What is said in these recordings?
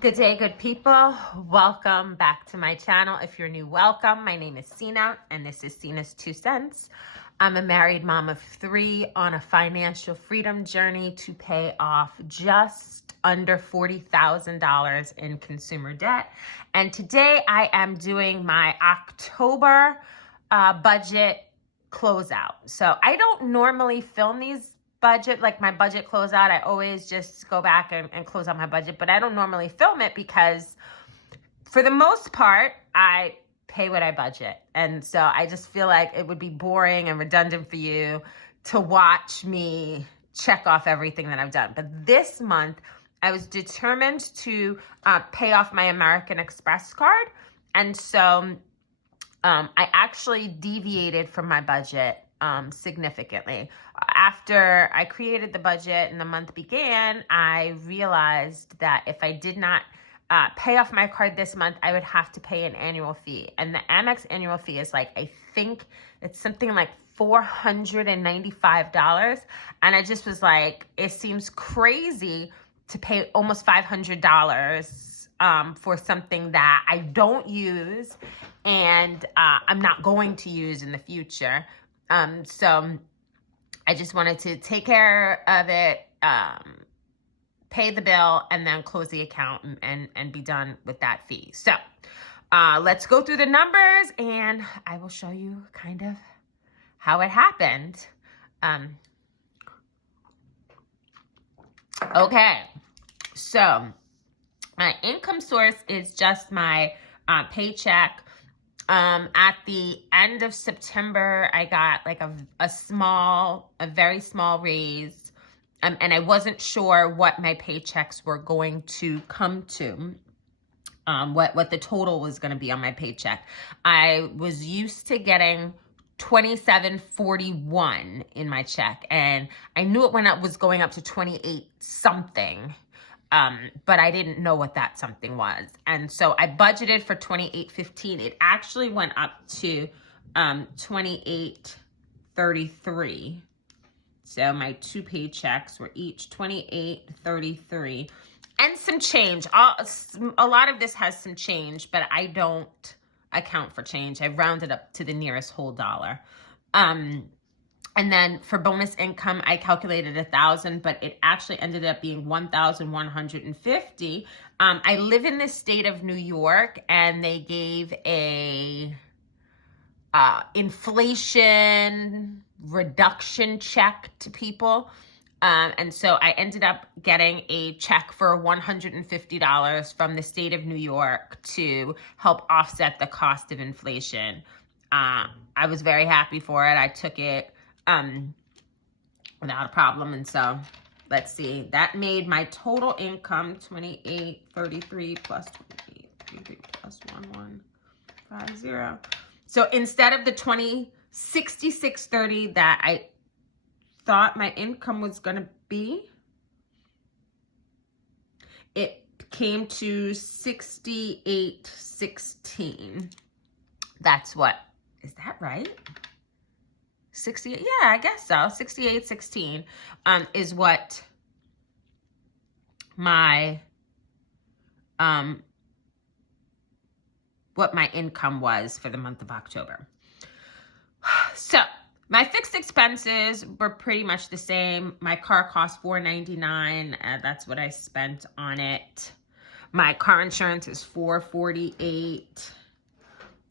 Good day, good people. Welcome back to my channel. If you're new, welcome. My name is Sina, and this is Sina's 2 cents. I'm a married mom of 3 on a financial freedom journey to pay off just under $40,000 in consumer debt. And today I am doing my October budget closeout. So I don't normally film these my budget closeout. I always just go back and close out my budget, but I don't normally film it because for the most part, I pay what I budget. And so I just feel like it would be boring and redundant for you to watch me check off everything that I've done. But this month, I was determined to pay off my American Express card. And so I actually deviated from my budget significantly. After I created the budget and the month began, I realized that if I did not pay off my card this month, I would have to pay an annual fee. And the Amex annual fee is I think it's something like $495. And I just was like, it seems crazy to pay almost $500 for something that I don't use and I'm not going to use in the future. So I just wanted to take care of it, pay the bill, and then close the account and be done with that fee. So let's go through the numbers and I will show you kind of how it happened. Okay, so my income source is just my paycheck. At the end of September, I got a very small raise, and I wasn't sure what my paychecks were going to come to, what the total was going to be on my paycheck. I was used to getting $27.41 in my check, and I knew it was going up to 28 something. But I didn't know what that something was. And so I budgeted for $28.15. It actually went up to $28.33. So my 2 paychecks were each $28.33 and some change. A lot of this has some change, but I don't account for change. I rounded up to the nearest whole dollar. And then for bonus income, I calculated 1,000, but it actually ended up being 1,150. I live in the state of New York, and they gave a inflation reduction check to people. And so I ended up getting a check for $150 from the state of New York to help offset the cost of inflation. I was very happy for it. I took it without a problem. And so let's see, that made my total income $28.33 plus $28.33 plus 1150. So instead of the $66.30 that I thought my income was going to be, it came to $68.16. That's what, is that right? 60, yeah, I guess so. 68.16 is what my income was for the month of October. So my fixed expenses were pretty much the same. My car cost $499. That's what I spent on it. My car insurance is $448.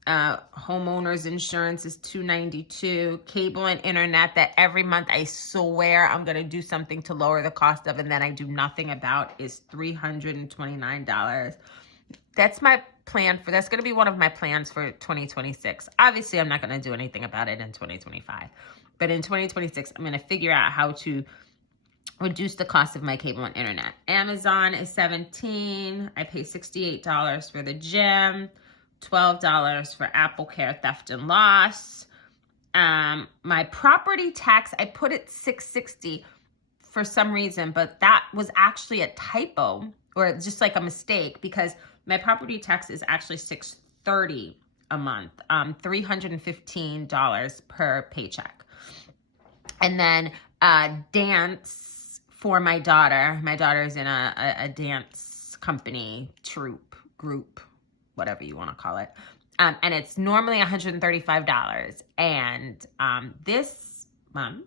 Homeowners insurance is $292. Cable and internet that every month I swear I'm going to do something to lower the cost of, and then I do nothing about, is $329. That's my plan that's going to be one of my plans for 2026. Obviously, I'm not going to do anything about it in 2025. But in 2026, I'm going to figure out how to reduce the cost of my cable and internet. Amazon is $17. I pay $68 for the gym. $12 for Apple Care theft and loss. My property tax, I put it $660 for some reason, but that was actually a typo or just like a mistake because my property tax is actually $630 a month, $315 per paycheck. And then dance for my daughter. My daughter's in a dance company, group, whatever you want to call it. And it's normally $135. And this month,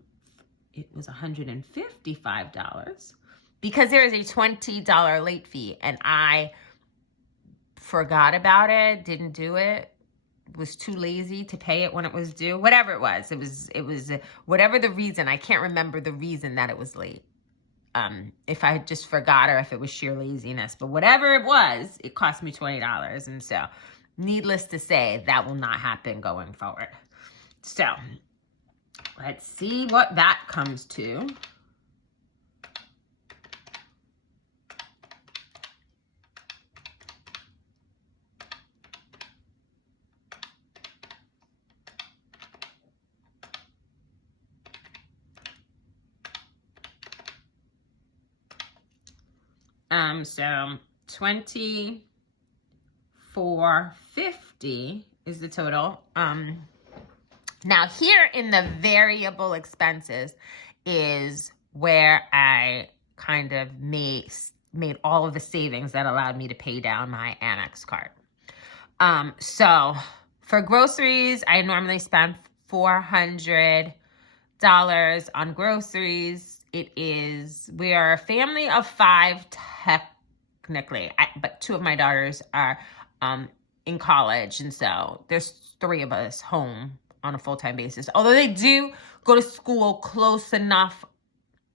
it was $155 because there is a $20 late fee. And I forgot about it, didn't do it, was too lazy to pay it when it was due. Whatever it was. It was whatever the reason. I can't remember the reason that it was late. If I just forgot or if it was sheer laziness. But whatever it was, it cost me $20. And so, needless to say, that will not happen going forward. So, let's see what that comes to. So $24.50 is the total. Now here in the variable expenses is where I kind of made all of the savings that allowed me to pay down my Amex card. So for groceries, I normally spend $400 on groceries. We are a family of 5 technically, but 2 of my daughters are in college. And so there's 3 of us home on a full-time basis. Although they do go to school close enough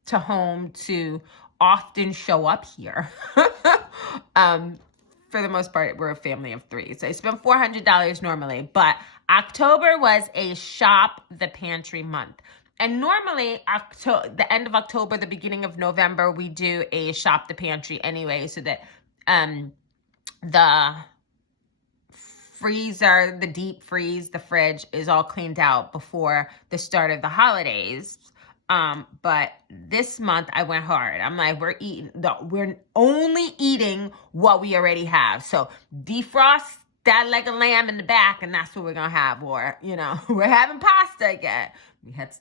to home to often show up here. For the most part, we're a family of 3. So I spend $400 normally, but October was a shop the pantry month. And normally, the end of October, the beginning of November, we do a shop the pantry anyway, so that the freezer, the deep freeze, the fridge is all cleaned out before the start of the holidays. But this month I went hard. I'm like, we're only eating what we already have. So defrost that like a lamb in the back, and that's what we're gonna have. Or, we're having pasta again. We had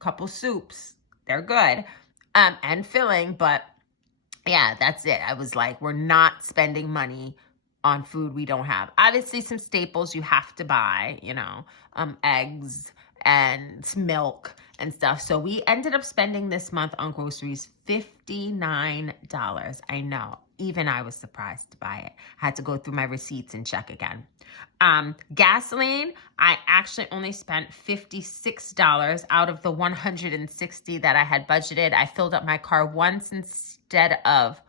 couple soups. They're good. And filling, but yeah, that's it. I was like, we're not spending money on food we don't have. Obviously, some staples you have to buy, eggs and milk and stuff. So we ended up spending this month on groceries $59. I know. Even I was surprised to buy it. I had to go through my receipts and check again. Gasoline, I actually only spent $56 out of the $160 that I had budgeted. I filled up my car once instead of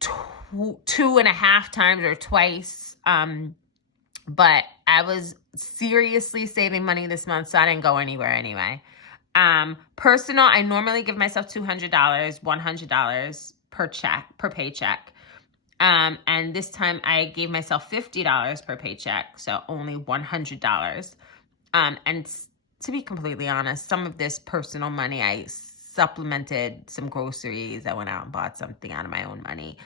2.5 times or twice. But I was seriously saving money this month, so I didn't go anywhere anyway. Personal, I normally give myself $200, $100 per paycheck. And this time I gave myself $50 per paycheck, so only $100. And to be completely honest, some of this personal money, I supplemented some groceries. I went out and bought something out of my own money.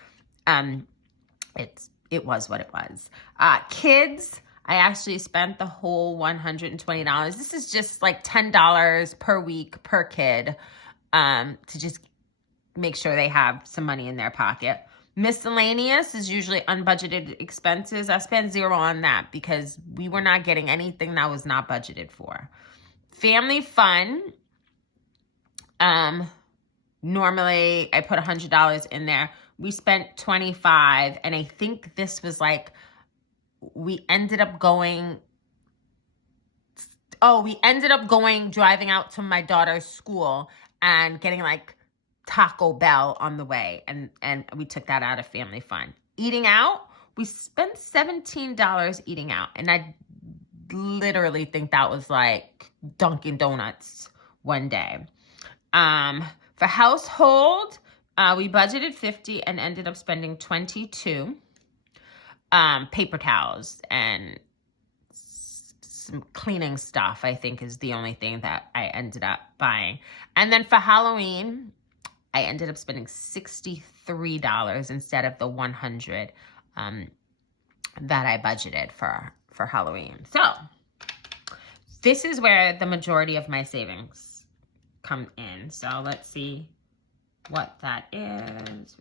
It was what it was. Kids, I actually spent the whole $120. This is just like $10 per week per kid, to just make sure they have some money in their pocket. Miscellaneous is usually unbudgeted expenses. I spent $0 on that because we were not getting anything that was not budgeted for. Family fun. Normally I put $100 in there. We spent $25, and I think this was like, we ended up going driving out to my daughter's school and getting like Taco Bell on the way, and we took that out of family fun. Eating out, we spent $17 eating out, and I literally think that was like Dunkin' Donuts one day. For household, we budgeted $50 and ended up spending $22. Paper towels and some cleaning stuff, I think, is the only thing that I ended up buying. And then for Halloween, I ended up spending $63 instead of the $100 that I budgeted for Halloween. So this is where the majority of my savings come in. So let's see what that is.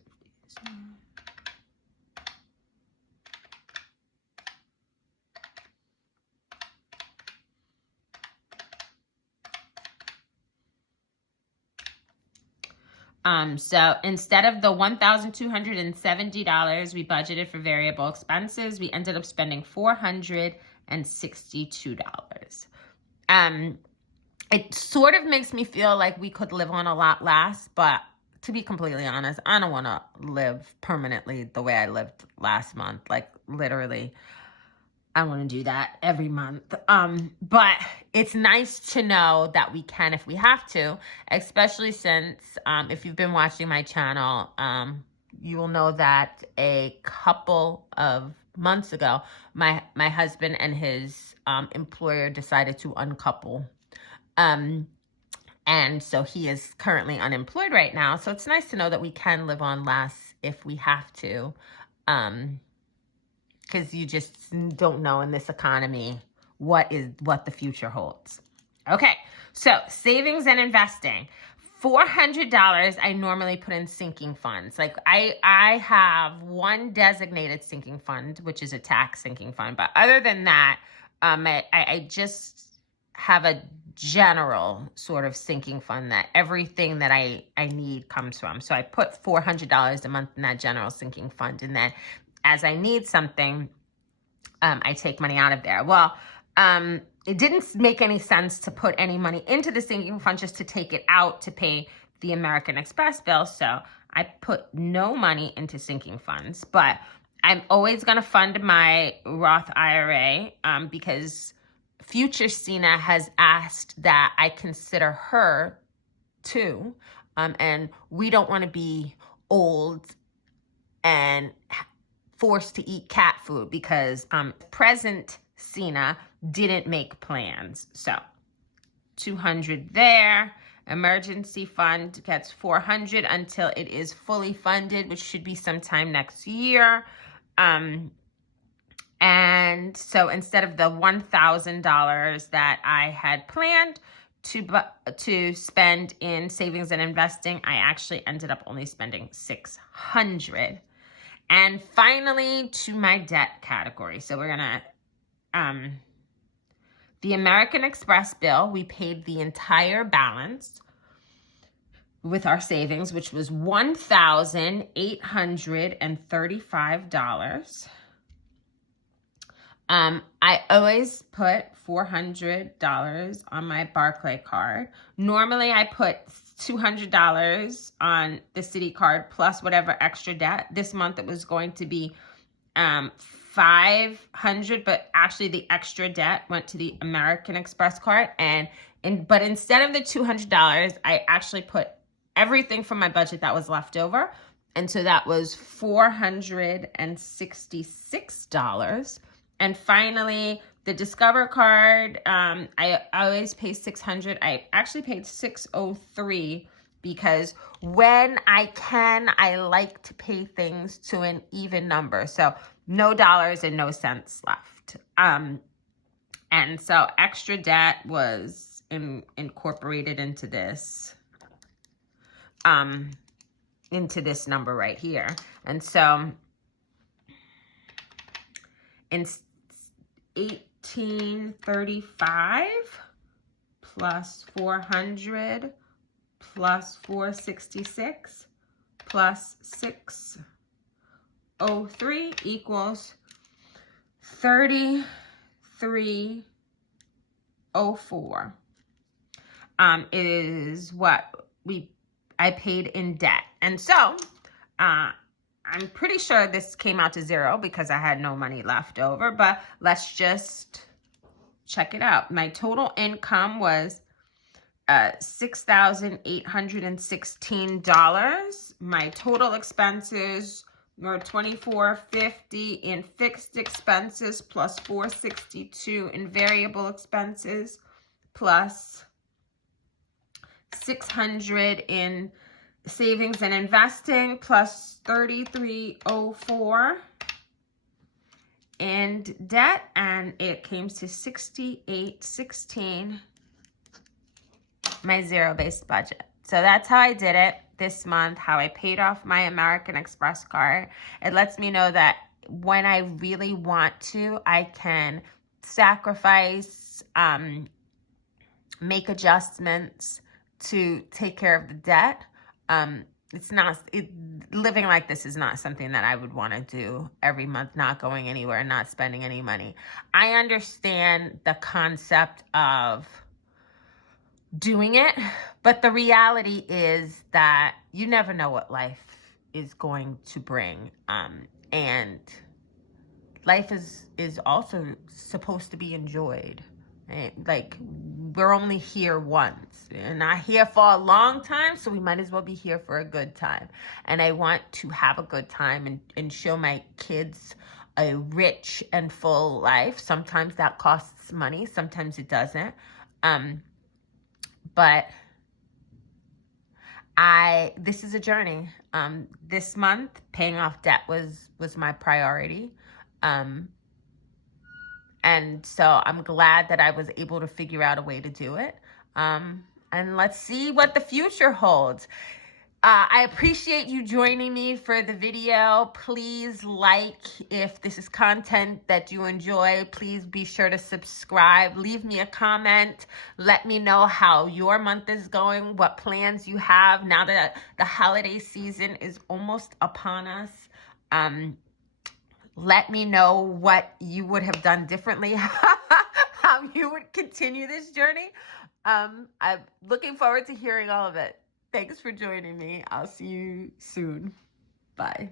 So instead of the $1,270 we budgeted for variable expenses, we ended up spending $462. It sort of makes me feel like we could live on a lot less, but to be completely honest, I don't want to live permanently the way I lived last month. Like literally, I want to do that every month. But it's nice to know that we can if we have to, especially since if you've been watching my channel, you will know that a couple of months ago, my husband and his employer decided to uncouple. And so he is currently unemployed right now. So it's nice to know that we can live on less if we have to. Because you just don't know in this economy what the future holds. Okay, so savings and investing. $400 I normally put in sinking funds. Like I have one designated sinking fund, which is a tax sinking fund. But other than that, I just have a general sort of sinking fund that everything that I need comes from. So I put $400 a month in that general sinking fund. And then as I need something, I take money out of there. Well, it didn't make any sense to put any money into the sinking fund just to take it out to pay the American Express bill. So I put no money into sinking funds, but I'm always going to fund my Roth IRA because future Sina has asked that I consider her too. And we don't want to be old and forced to eat cat food because present Sina didn't make plans. So $200 there. Emergency fund gets $400 until it is fully funded, which should be sometime next year. And so instead of the $1,000 that I had planned to spend in savings and investing, I actually ended up only spending $600. And finally, to my debt category. So we're going to, the American Express bill, we paid the entire balance with our savings, which was $1,835. I always put $400 on my Barclay card. Normally, I put $200 on the Citi card plus whatever extra debt. This month, it was going to be $500, but actually the extra debt went to the American Express card. But instead of the $200, I actually put everything from my budget that was left over. And so that was $466. And finally, the Discover card, I always pay $600. I actually paid $603 because when I can, I like to pay things to an even number. So no dollars and no cents left. And so extra debt was incorporated into this number right here. And so in $1,835 plus $400 plus $466 plus $603 equals $3,304. Is what I paid in debt. And so I'm pretty sure this came out to zero because I had no money left over, but let's just check it out. My total income was $6,816. My total expenses were $2,450 in fixed expenses plus $462 in variable expenses plus $600 in savings and investing plus $3,304 in debt, and it came to $6,816, my zero-based budget. So that's how I did it this month, how I paid off my American Express card. It lets me know that when I really want to, I can sacrifice, make adjustments to take care of the debt. living like this is not something that I would want to do every month, not going anywhere, not spending any money. I understand the concept of doing it, but the reality is that you never know what life is going to bring. And life is also supposed to be enjoyed. Right? Like, we're only here once. We're not here for a long time, so we might as well be here for a good time. And I want to have a good time and show my kids a rich and full life. Sometimes that costs money, sometimes it doesn't. But this is a journey. This month, paying off debt was my priority. And so I'm glad that I was able to figure out a way to do it. And let's see what the future holds. I appreciate you joining me for the video. Please like if this is content that you enjoy. Please be sure to subscribe. Leave me a comment. Let me know how your month is going, what plans you have now that the holiday season is almost upon us. Let me know what you would have done differently, how you would continue this journey. I'm looking forward to hearing all of it. Thanks for joining me. I'll see you soon. Bye.